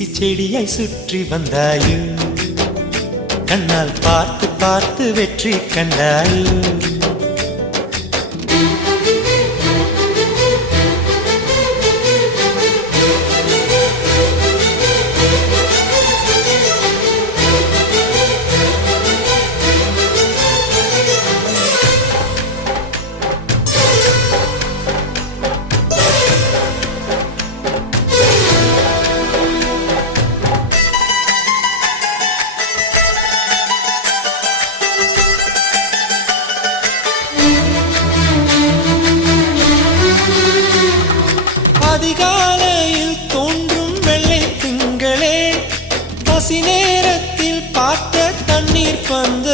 தூசி செடியாய் சுற்றி வந்தாயோ கண்ணால் பார்த்து பார்த்து வெற்றி கண்டாயோ அதிகாலையில் தோன்றும் வெள்ளை திங்களே பசி நேரத்தில் பார்த்த தண்ணீர் பந்த